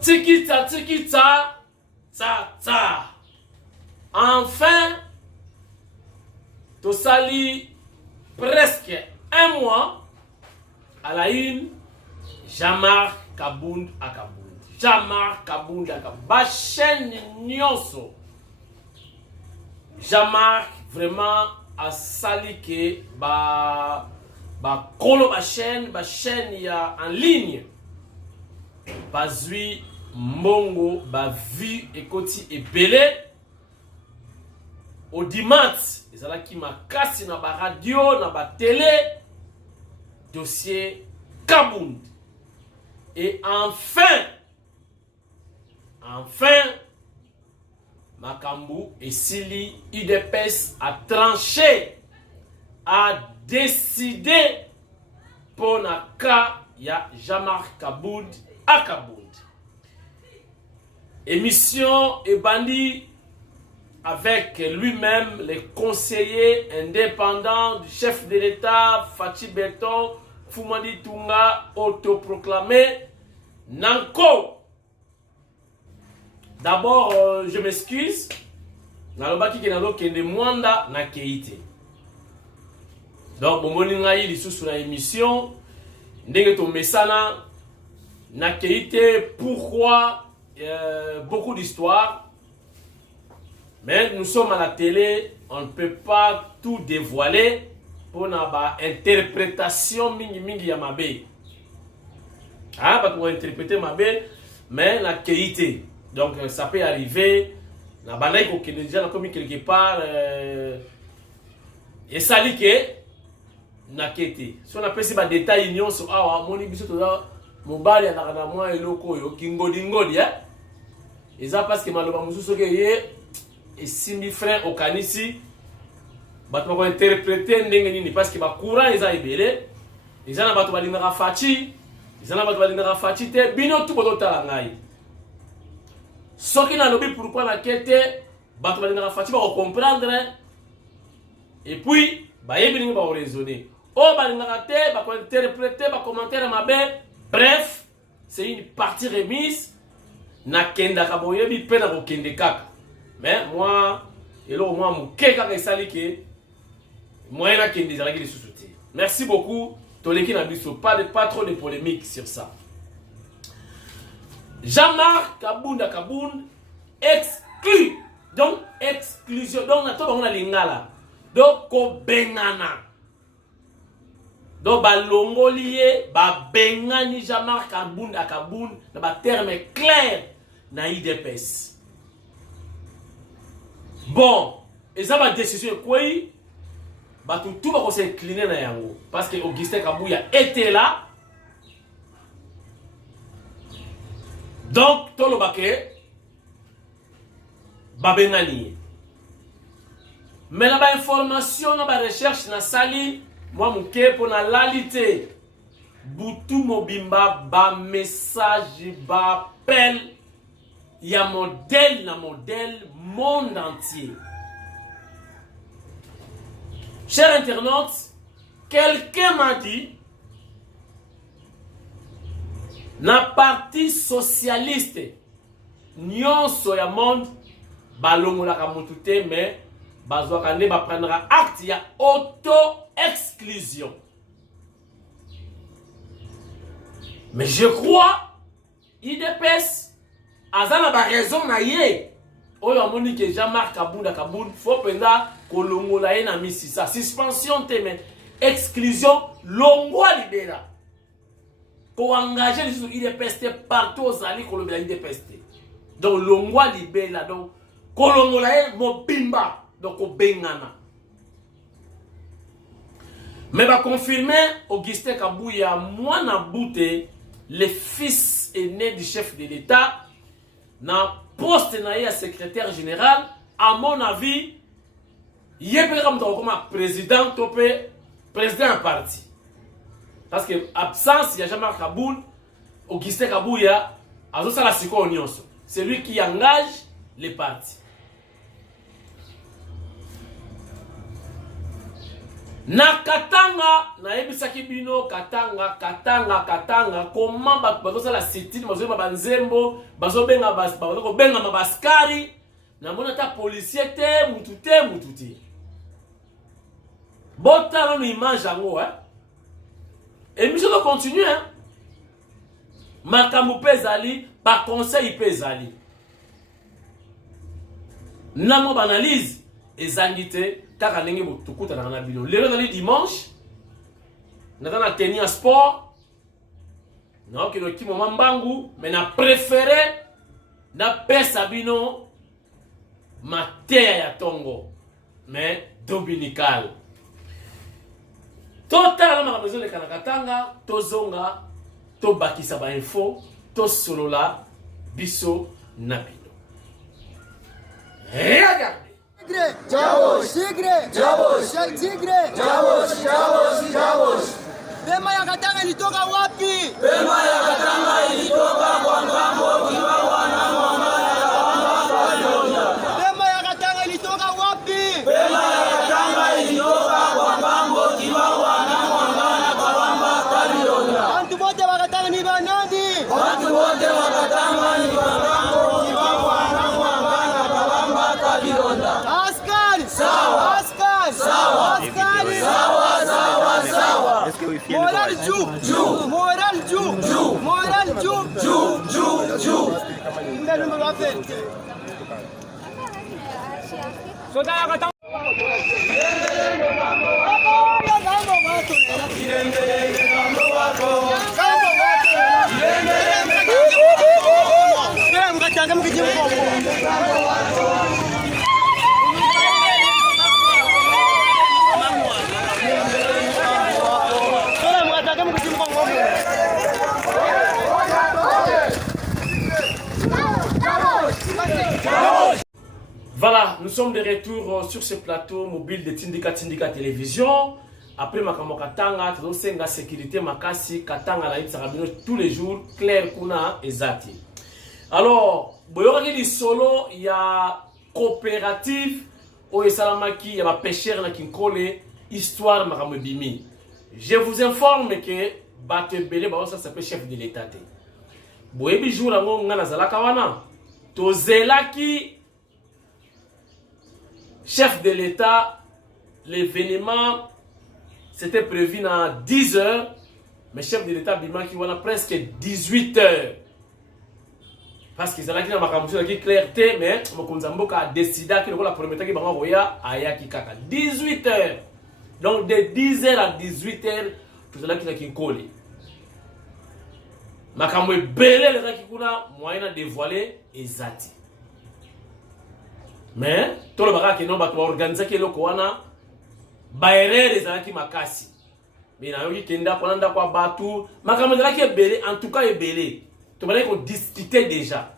Tikita, tikita, ta, ta. Enfin, tosali presque un mois à la une, Jean-Marc Kabound à Kabound. Jean-Marc Kabound à Kabound. Ba chaîne nyonso. Jean-Marc vraiment a sali que ba kolo ba chaîne ya en ligne. Bazui Mongo ba vu ekoti ebele audimat ezalaki makasi na ba radio na ba télé dossier Kabound. Et enfin Makambu et Sili UDPS a tranché, a décidé pour na cas ya Jean-Marc Kabound à Kabound. Émission et bandit avec lui-même les conseillers indépendants du chef de l'État Fachi Beton Fumadi Tunga autoproclamé Nanko. D'abord, je m'excuse. Nalobaki kenalo kende mwanda na keite. Donc, bomoni ngai lisusu na émission ndenge to mesana na keite. Pourquoi beaucoup d'histoires. Mais nous sommes à la télé, on ne peut pas tout dévoiler pour une interprétation mingi ya mabe. Ah, pas pour interpréter mabe, mais la qualité. Donc ça peut arriver. Na banay ko déjà comme quelque part et ça dit que na qualité. Si on appelle ça détail union sur ah moni biso to mobile ya na moi eloko yo kingodi ngodi ya. Et ça parce que maloba mususu ke ye et si mes frères au kanisi bat ma ko interpréter ndenge nini parce que ba courant eza ebele eza na bato balingaka fachi eza na bato balingaka fachi te bino tout boto tala ngai soki na lobi pourquoi na kete bato balingaka fachi ba comprendre et puis ba yebi ningi ba raisonner o balingaka te ba ko interpréter ba commentaire mabe. Bref, c'est une partie remise na kenda ka boyebi pe na ko kende kaka. Mais moi, et là au moins mon keka sali ke moi na kende zalaki les sous-soutés. Merci beaucoup. Toleki na biso pas trop de polémique sur ça. Jean-Marc Kabound à Kabound exclu. Donc exclusion. Donc on a lingala. Donc ko bengana. Donc balongolié ba bengani Jean-Marc Kabound à Kabound na ba terme clair na IDPS. Bon, et ça va décision quoi? Bah tout va s'incliner na yango parce que Augustin Kabouya était là. Donc tout le baquet babengani. Mais la ba information na ba recherche na sali moi mouké pour na lalité. Boutou mobimba ba message ba appel. Il y a modèle monde entier. Chers internautes, quelqu'un m'a dit na parti socialiste nyonso ya monde balongola ka mutute mais bazwaka ne ba prendra acte ya auto-exclusion. Mais je crois IDPS azana ba raison na ye oyo amoni que Jean-Marc Kabound à Kabound faut penda kolongola ye na misisa suspension te mais exclusion longwa libera ko engager les IDPS partout aux alliés kolobela IDPS. Donc longwa libera donc kolongola ye mobimba donc ko bengana. Mais va confirmer Augustin Kabouya mwana boute le fils aîné du chef de l'État na poste na secrétaire général. À mon avis il est comme président topé président parti parce que absence il y a Jean-Marc Kabound Augustin Kabouya azo sala siko nyonso c'est lui qui engage les partis Na Katanga, na ebisaki bino Katanga, comment bazo la sitine, bazo banzembo, bazo benga mabaskari, na mona ta policier te, mututi. Bota no image yango, hein. Et mission doit continuer, hein. Makambo pezali, par conseil pezali. Namo banalise, ezangite, kaka ndenge botukuta na bino. Lelo na dimanche, na tenir sport, na okino ki moment mbangu, mais na préféré na pesa bino mateya ya tongo, mais dominical. Total na maison de Kanakatanga, tozonga, to bakisa ba info, to solola biso na bino. Regardez. Tigre! Pema ya Katanga ilitoka wapi? Pema ya Katanga ilitoka kwa ngambo kiwawa na mwambana kabamba Kalionda. Pema ya Katanga ilitoka wapi? Pema ya Katanga ilitoka kwa ngambo kiwawa na mwambana kabamba Kalionda. Watu wote wa Katanga ni banani? Watu wote wa Katanga ni bangambo kiwawa na mwambana kabamba Kalionda. Askari! Sawa! Askari! Sawa! Askari! Sawa! Moral Jou! Moral Jou! Moral Jou! Ndani mwafe. Soda ya Katanga. Voilà, nous sommes de retour sur ce plateau mobile de Tindika Télévision. Après ma Katanga, tout la sécurité makasi Katanga la Sarabino tous les jours clair kuna ezati. Alors, boyoka di solo il y a coopérative au Salamaki, il y a pêcheur na Kinkole histoire makamobimi. Je vous informe que Batebele ça s'appelle chef de l'État. Boyebi jour ngo ngana zalaka wana tozelaki chef de l'État, l'événement c'était prévu à 10 h, mais chef de l'État bima qui a presque 18 h. Parce qu'ils ont la clarté, mais Mokonzamboka a décidé que la première qui va envoyer à Kaka 18 h. Donc de 10 h à 18 h, tout cela qui est collé. Makamwe belé le qui kuna moyen dévoilé ezati. Mais tout le bagage que nous avons organisé que loko wana baerere ezalaki makasi. Mais na yoki kenda kolanda kwa batu makambo ezalaki ebele, en tout cas ebele. To balaki ko discuter déjà.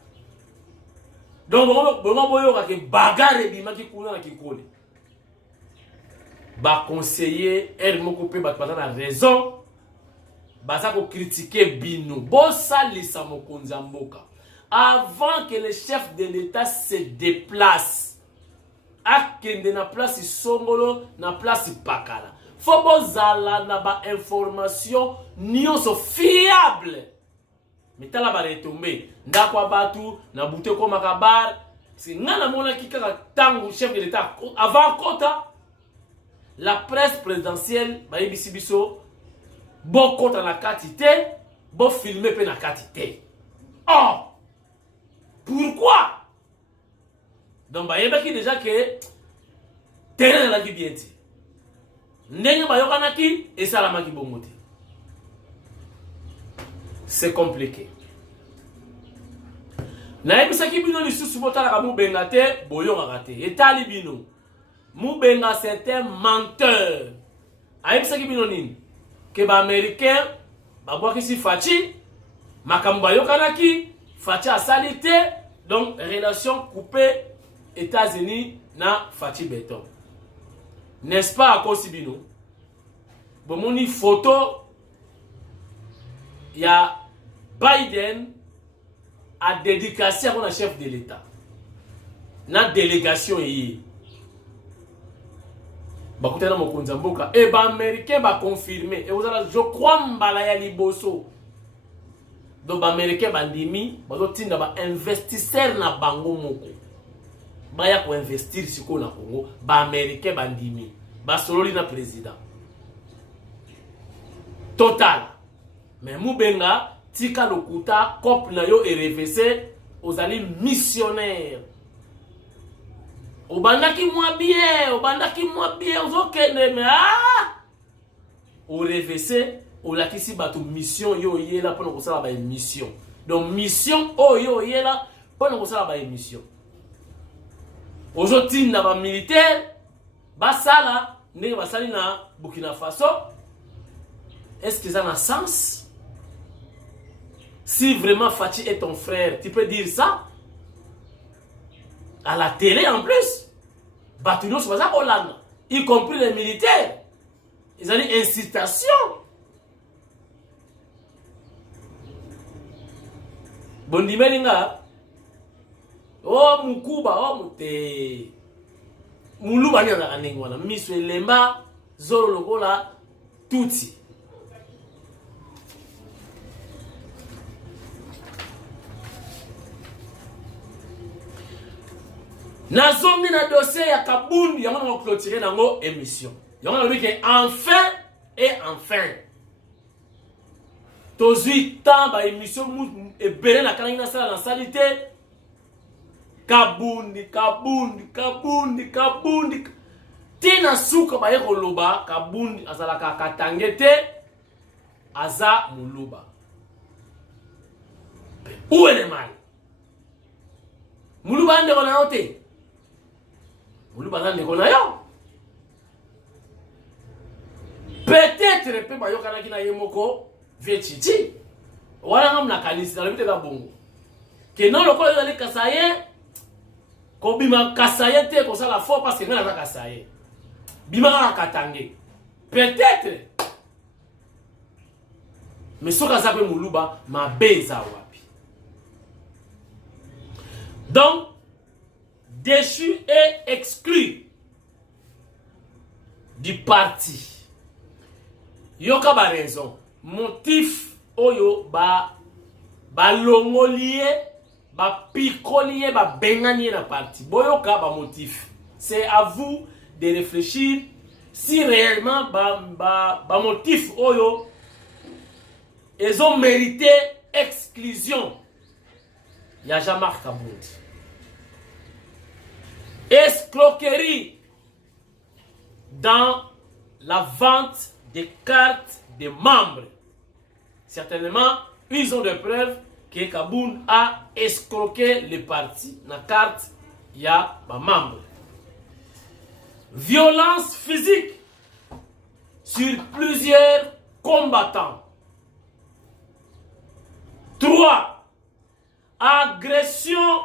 Donc bon boyo ka ke bagarre bimaki kuna na kikole. Ba conseiller elle moko pe bat na raison. Baza ko critiquer bino. Bossa lisa mokonza mboka. Avant que le chef de l'État se déplace, akende na place Songolo, na place Pakala. Faut bozala na ba information nyonso fiable. Metala ba retomber. Ndakwa batu na bute ko makabar. Si ngana mona kika tangu chef de l'État avant kota la presse présidentielle ba yebisi biso bo kota na katité, bo filmer pe na katité. Oh! Pourquoi? Donc, il y a déjà que terrain la vie bien dit. N'est-ce pas et ça la maki bongote. C'est compliqué. Na ebisa ki bino lisusu botala ka mubenga te boyo ngate. Etali bino. Mubenga c'est un menteur. Aibisa ki bino nini? Que ba américain ba boaki si fachi makambo yokanaki Fachi a salité, donc relation coupée États-Unis na Fachi Beton. N'est-ce pas à Kosibino? Bon, mon photo, il y a Biden a dédicacé à mon chef de l'État. Na délégation yi. bakutana mokonzi mboka et ba américain ba confirmer et vous allez je crois mbala ya liboso donc ba américain bandimi bazotinda ba investisseur na bango moko baya ko investir siko na Congo ba américain bandimi ba sololi na président total mais mubenga tika lokuta cop na yo RFC ozali missionnaire obandaki mwa bien ozokende mais au RFC olakisi bato mission yo yela pona kosala ba émission donc mission yo yela pona kosala ba émission ozotinda ba militaire basala ndenge basali na Burkina Faso. Est-ce que ça a un sens? Si vraiment Fachi est ton frère, tu peux dire ça à la télé en plus. Batuno sur ça Hollande, y compris les militaires. Ils ont dit incitation. Bondimelinga. Oh mukuba, oh mute. Muluba ni anangwana. Miso lemba zolo lokola tuti. Nazongi na dossier ya Kabundi yango na clôturer nango émission. Yango na que enfin et enfin. Tozui temps ba émission e belé na kangi na sala na salité. Kabundi. Tina suka ba yeko loba Kabundi azala ka katangete aza muluba. Où est le mal? Muluba ande kona yote. Muluba ande kona yo. Peut-être pe ba yokana kina yemoko vietiti. Wala ngam na kanisi na bite ka bongo. Que non le ko yali kasaye ko bima kasaye te ko sala fort parce que ngana za kasaye. Bima ka katange. Peut-être. Mais soka za pe muluba ma beza wapi. Donc déchu et exclu du parti. Yoka ba raison. Motif oyo ba longolie, ba picolie, ba benganie na parti. Boyoka ba motif. C'est à vous de réfléchir si réellement ba motif oyo ils ont mérité exclusion. Ya Jean-Marc Kabundi. Escroquerie dans la vente des cartes des membres. Certainement, ils ont des preuves que Kabundi a escroqué les partis. La carte, il y a ma membre. Violence physique sur plusieurs combattants. 3. Agression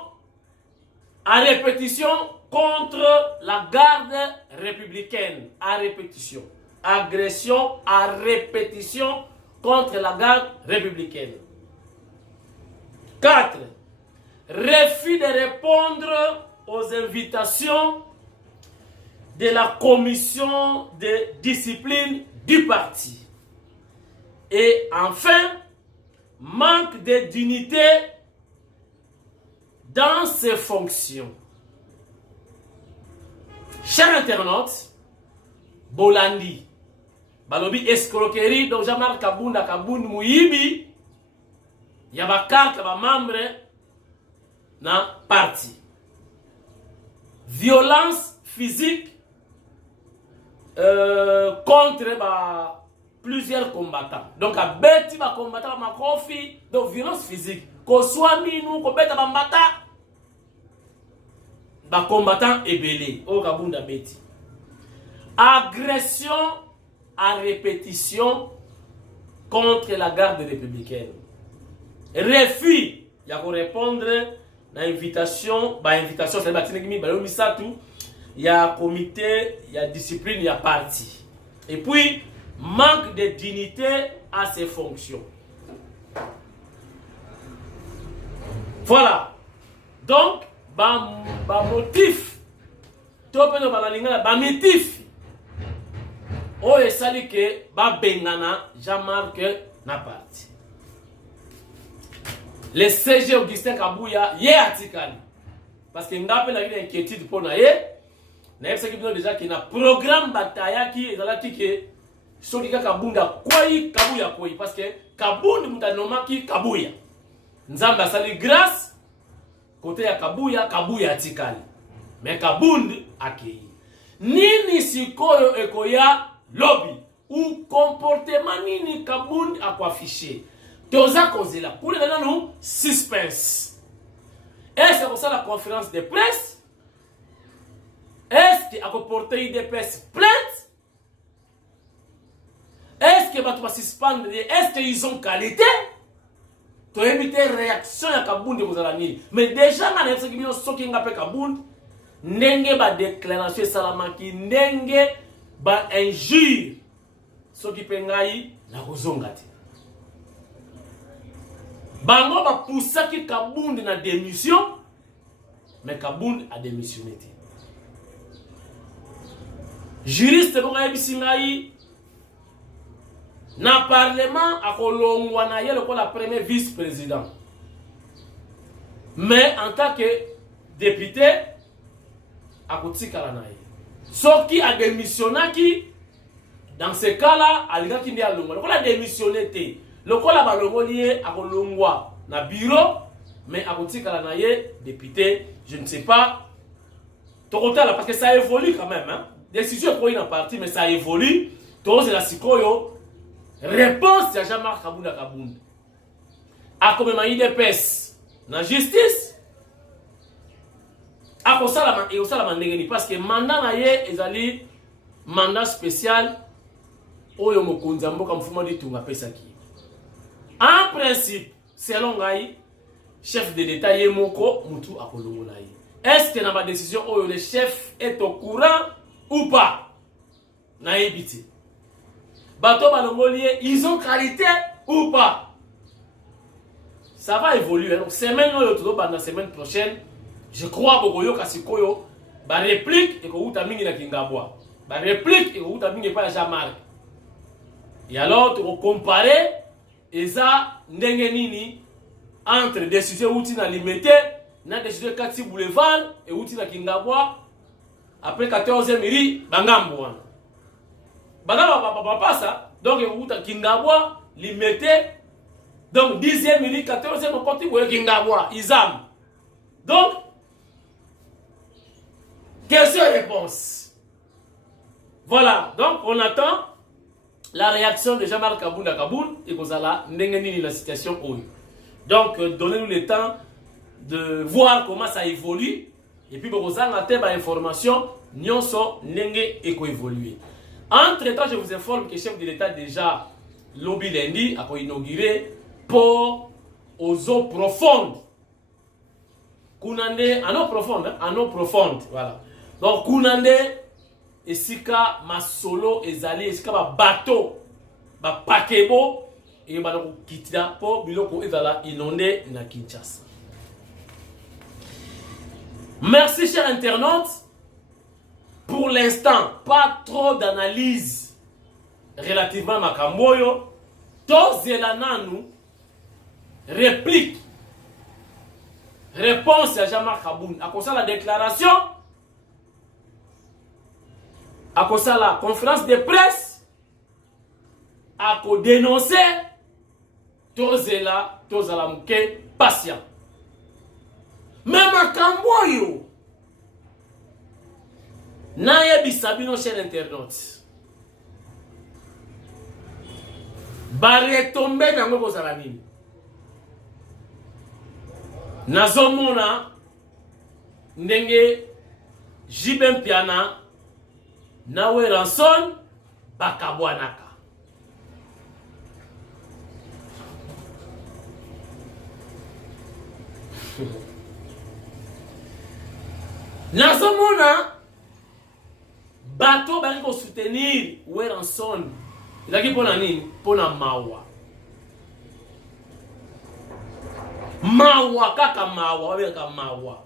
à répétition contre la garde républicaine. À répétition. Agression à répétition contre la garde républicaine. 4. Refus de répondre aux invitations de la commission de discipline du parti. Et enfin, manque de dignité dans ses fonctions. Chers internautes, Bolandi, balobi escroquerie, donc Jean-Marc Kabundi Mouyibi, il y a ba carte, ba membre na parti. Violence physique contre plusieurs combattants. Donc à beti ba combattant ma kofi, donc violence physique. Ko soit minu ko beta ba mbata ba combattant ebelé au Kabunda beti. Agression à répétition contre la garde républicaine. Refus ya ko répondre na invitation, c'est batineki ba misatu, il y a comité, il y a discipline, il y a parti. Et puis manque de dignité à ses fonctions. Voilà. Donc ba motif to pe no ba linga ba motif oyo esali ke babengana Jean-Marc na parti. Le CG Augustin Kabuya ye atikali. Parce que ngape na une inquiétude pour na ye. Na yebisa ki bino déjà ki na programme bataya ki ezalaki ke soki kaka Kabunda kwai Kabuya kwai parce que Kabundi mutanomaki Kabuya. Nzamba asali grâce côté ya Kabuya atikali. Mais Kabundi akei. Nini sikoyo ekoya lobby ou comportement nini Kabundi akwafiché. Toza kozela pour les nous suspense. Est-ce que ça la conférence de presse? Est-ce qu'il a porté des presse plainte? Est-ce que va suspendre? Est-ce qu'ils ont qualité? Tu as évité réaction à Kabundi kozalani. Mais déjà na nefse ki bino soki ngape Kabundi ndenge ba déclaration salamaki ndenge ba injure soki pengai na kozongati. Bango ba poussaki Kabundi na démission, mais Kabundi a démissionné. Juriste bonga yebisingai na parlement akolongwa na ye lokola premier vice-président. Mais en tant que député akotikala na ye. Soki a démissionnaki dans ce cas-là aligaki ndi alongwa. Lokola démissionné te. Lokola balongolié akolongwa na bureau mais akotikala na ye député, je ne sais pas. Tokotala parce que ça évolue quand même hein. Décision pour une partie mais ça évolue. Tous la sikoyo réponse ya Jean-Marc Kabunda Kabunda. Akomema IDPS na justice. Akosala et osala mandengeni parce que mandat na ye ezali mandat spécial oyo mokonza mboka mfumo di tunga pesa ki. En principe, selon Gaï, chef de l'État Yemoko, Moutou Akolongolaï. Est-ce que dans ma décision, le chef est au courant ou pas? Naïbiti. Bateau Balongolier, ils ont qualité ou pas? Ça va évoluer. Donc, semaine, la semaine prochaine, je crois que Kasikoyo, ba réplique et que vous avez na Kingabwa. Ba réplique et que vous avez pas Jean-Marc. Et alors, tu vas comparer. Et ça, ndenge nini entre décision outil na limité, na décision Kati Boulevard et outil na Kingabwa après 14e miri bangambo wana. Bangambo pas ça. Donc outil Kingabwa limité. Donc 10e miri 14e côté boule Kingabwa Izam. Donc question et réponse. Voilà. Donc on attend la réaction de Jean-Marc Kabunda Kaboun et Kozala Nengeni la situation où. Donc donnez-nous le temps de voir comment ça évolue et puis Kozala a ba information nyonso nenge eko évoluer. Entre-temps, je vous informe que le chef de l'État déjà lobby lundi a inauguré pour aux eaux profondes. Kunande en eau profonde, en eau profonde, voilà. Donc Kunande esika masolo ezali esika ba bateau ba pakebo et ba ko kitira po biloko ezala inondé na Kinshasa. Merci chers internautes. Pour l'instant, pas trop d'analyse relativement à Makamboyo. Tozelananu réplique réponse à Jean-Marc Kaboun à cause de la déclaration, à cause de la conférence de presse, à cause dénoncer Tozela Mouké patient. Mais Makamboyo Naye bisabino cher internaute. Bare tombe nango kozala nini. Nazomona ndenge Jibem Piana nawe ranson bakabwanaka. Nazomona bateau bari ko soutenir Weranson. Il a qui pour nini? Pour na mawa. Mawa kaka mawa, wabeka mawa.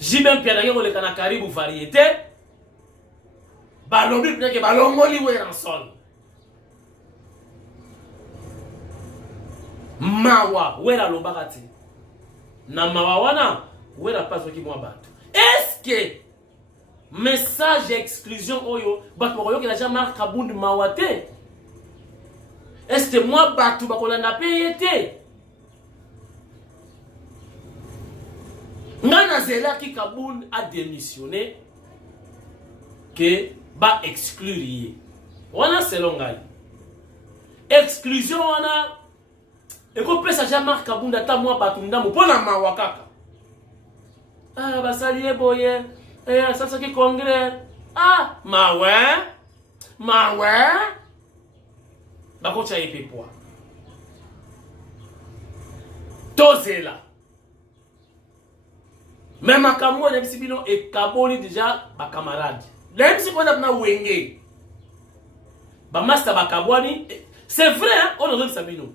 Jibem Piana ngeko le kana karibu variété. balobi peut-être balongoli Weranson. Mawa wera lobakati. Na mawa wana wera paso ki mwa batu. Est-ce que message exclusion oyo batu oyo ki la Jean-Marc Kabound mawate? Est-ce que moi batu bakolanda payete? Ngana zela ki Kabound a démissionné que ba exclure. Wana selon ngai. Exclusion wana et qu'on peut s'agir Jean-Marc Kabound ata moi batu ndambo pona mawa kaka. Ah basaliye boye. Ça qui congrès. Ah mawe. Bako cha yepe poa. Tozela. Même à Cameroun, les bisibino et Kaboli déjà ba camarade. Les bisibino na wenge. Ba master ba kabwani. C'est vrai hein, on a dit sabino.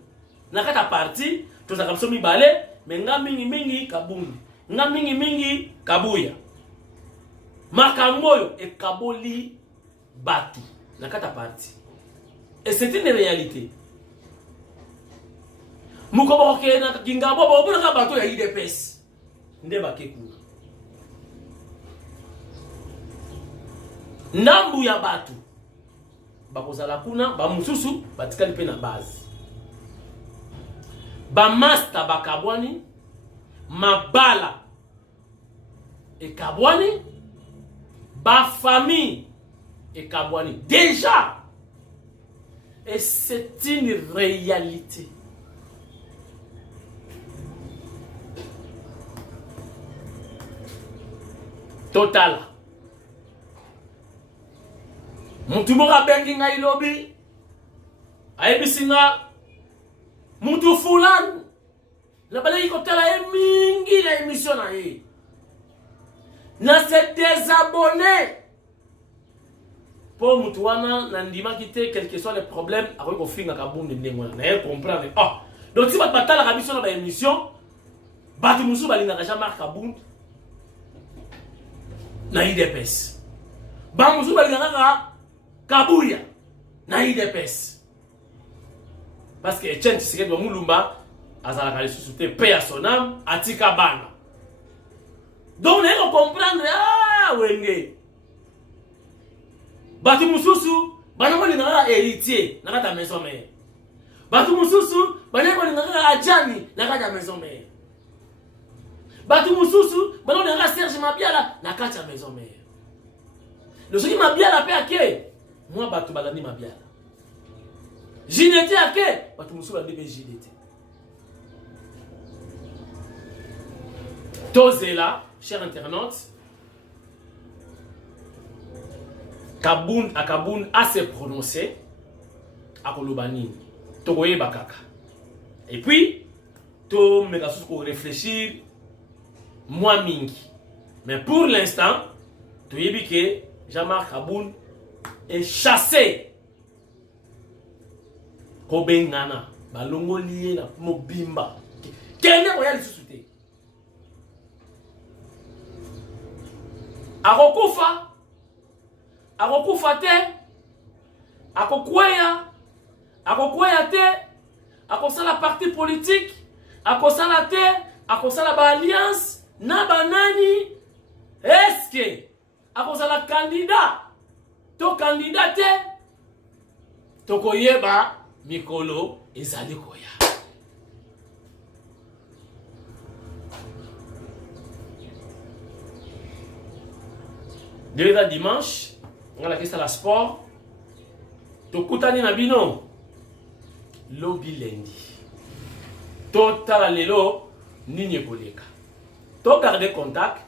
Nakata parti, to za kamso mi bale, mais nga mingi Kabound. Nga mingi Kabuya. Makamboyo et Kaboli batu. Nakata parti. Et c'est une réalité. Mukobo ke na kingabo bo na bato ya IDPS. Ndeba keku. Nambu ya batu. Bakozala kuna ba mususu batikali pe na base. Ba master bakabwani mabala et kabwani ba famille et kabwani déjà. Et c'est une réalité. Total. Muntu moka bengi nga ilobi. Aibisinga. Muntu fulan. La balayi kotala mingi la émission na ye. Na se désabonner. Pour Moutouana, Nandima quitter quels que soient les problèmes, avec au fin à Kabound de Némoina. N'a comprendre. Ah, donc si votre bataille la mission dans l'émission, Batumoussou Balina Jean-Marc Kabound, na IDPS. Bamoussou Balina Kabouya, na IDPS. Parce que Etienne Tshisekedi de Moulumba, Azalaka les sous-soutés, paix à son âme, Atika Bana. Donc on comprendre, ah, Wenge. Batu mususu banako lingaka héritier nakata maison mère. Batu mususu banako lingaka ajani nakata maison mère. Batu mususu banako lingaka Serge Mabiala nakata maison mère. Le soki Mabiala pe ake moi batu balani Mabiala. Jinete ake batu mususu balani be jinete. Tozela, chers internautes, Kabound a se prononcé à Kolobani, Togoye Bakaka. Et puis, to me ko réfléchir moi mingi. Mais pour l'instant, to yebi que Jean-Marc Kabound est chassé. Kobengana, balongo lié na mobimba. Kenya oya lisusuté. Akokufa akokufa te akokweya te akosala parti politique akosala te akosala ba alliance na banani est-ce que akosala candidat to candidat te tokoyeba mikolo ezali koya. Déjà dimanche on a la sport. Tokutani nabino. Lobi lendi. Total lelo nini koleka. To garder contact.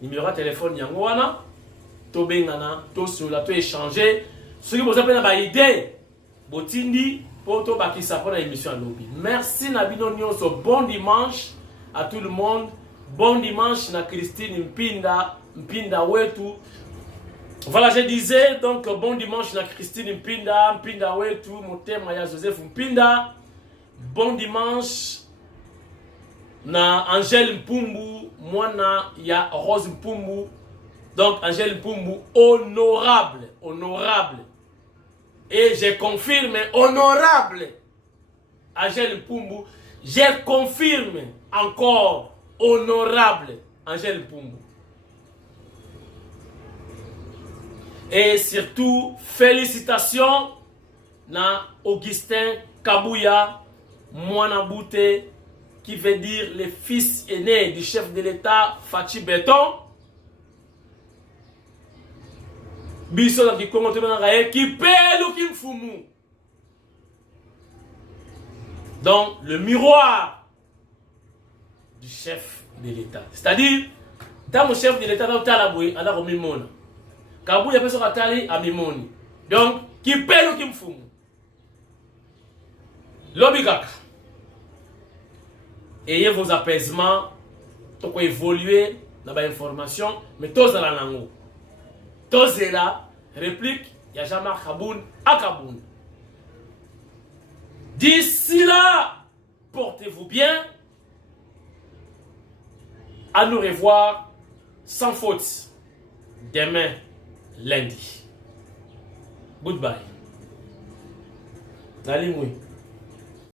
Numéro de téléphone yango wana. To bengana, to sola, to échanger. Ce qui vous appelle ba idée. Botindi pour to bakisa pour la émission lobi. Merci nabino nyonso. Bon dimanche à tout le monde. Bon dimanche na Christine Mpinda wetu. Voilà, je disais donc bon dimanche na Christine Mpinda wetu, motema ya Joseph Mpinda. Bon dimanche na Angèle Mpumbu, mwana ya Rose Mpumbu. Donc, Angèle Mpumbu, honorable, honorable. Et je confirme, honorable. Angèle Mpumbu, je confirme encore, honorable. Angèle Mpumbu. Et surtout, félicitations à Augustin Kabouya, Mouanabouté, qui veut dire le fils aîné du chef de l'État, Fachi Béton. Biso dans Congo qui paie le Kimfumu. Donc, le miroir du chef de l'État. C'est-à-dire, dans le chef de l'État, dans le Talaboui, à la Romimona. Kabouya peut se rattacher à Mimoni. Donc, qui paie le Kimfumu. L'obigaka. Ayez vos apaisements, pour évoluer dans l'information, mais tous à la langue. Tous est là, réplique, il n'y a jamais Kaboun à Kaboun. D'ici là, portez-vous bien. À nous revoir sans faute demain, lundi. Goodbye. Allez, oui.